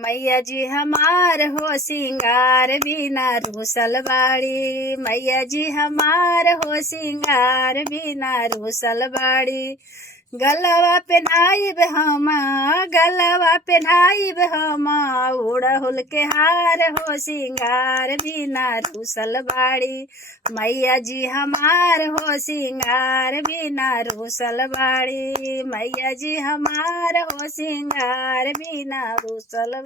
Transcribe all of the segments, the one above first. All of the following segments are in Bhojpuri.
मैया जी हमार हो सिंगार बिना रूसल बाड़ी। मैया जी हमार हो सिंगार बिना रूसल बाड़ी। गलवा पेन्हाइब हमा, गलवा पेन्हाइब हमा, उड़हुल के हार हो सिंगार बिना रूसल बाड़ी। मैया जी हमार हो सिंगार बिना रूसल बाड़ी। मैया जी हमार हो सिंगार बिना रूसल।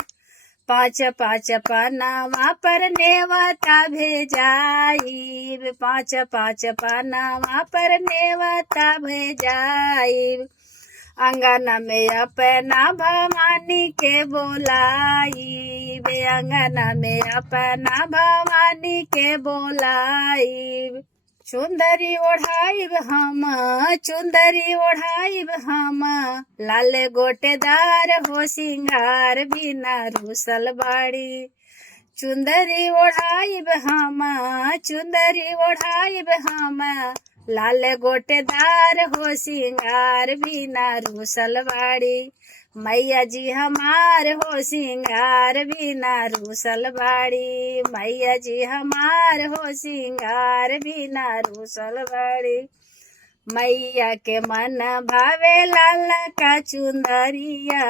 पाँच पाँच पनावा पर नेवता भेजाइब। पाँच पाँच पनावा पर नेवता भेजाइब। अंगन में अपना भवानी के बोलाइब। अंगन में अपना भवानी के बोलाइब। चुंदरी ओढ़ाइब हम, चुंदरी ओढ़ाइब हम, लाल गोटेदार हो सिंगार बिना रूसल बाड़ी। चुंदरी ओढ़ाइब हम, चुंदरी ओढ़ाइब हम, लाल गोटेदार हो सिंगार बिना रूसल बाड़ी। मैया जी हमार हो सिंगार बिना रूसल बाड़ी। मैया जी हमार हो सिंगार बिना रूसल बाड़ी। मैया के मन भावे लाल का चुंदरिया।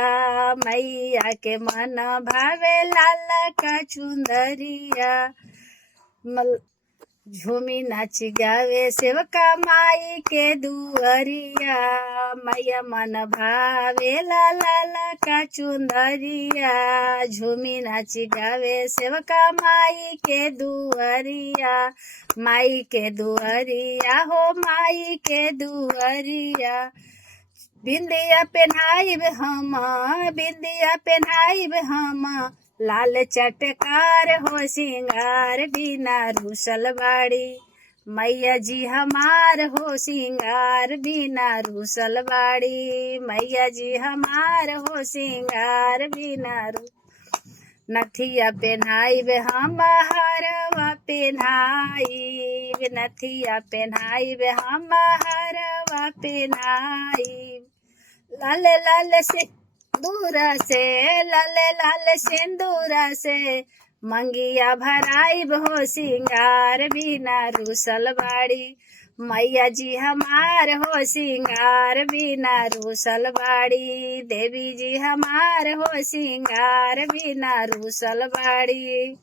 मैया के मन भावे लाल का चुंदरिया। झूमी नाच गावे सेवका माई के दुअरिया। मैया मन भावे लाला का चुंदरिया। झूमी नाच गावे सेवका माई के दुअरिया। माई के दुअरिया हो माई के दुअरिया। बिंदिया पेन्हाइब हम, बिंदिया पेन्हाइब हम, लाल चटकार हो सिंगार बिना रूसल बाड़ी। मैया जी हमार हो सिंगार बिना रूसल बाड़ी। मैया जी हमार हो सिंगार बिना नथिया पेन्हाइब हम, हरवा पेन्हाइब। नथिया पेन्हाइब हम, हरवा पेन्हाइब। लाल लाल सिंदूरा से, लाल लाल सिंदूरा से, मंगिया भराइब हो सिंगार बिना रूसल बाड़ी। मैया जी हमार हो सिंगार बिना रूसल बाड़ी। देवी जी हमार हो सिंगार बिना रूसल बाड़ी।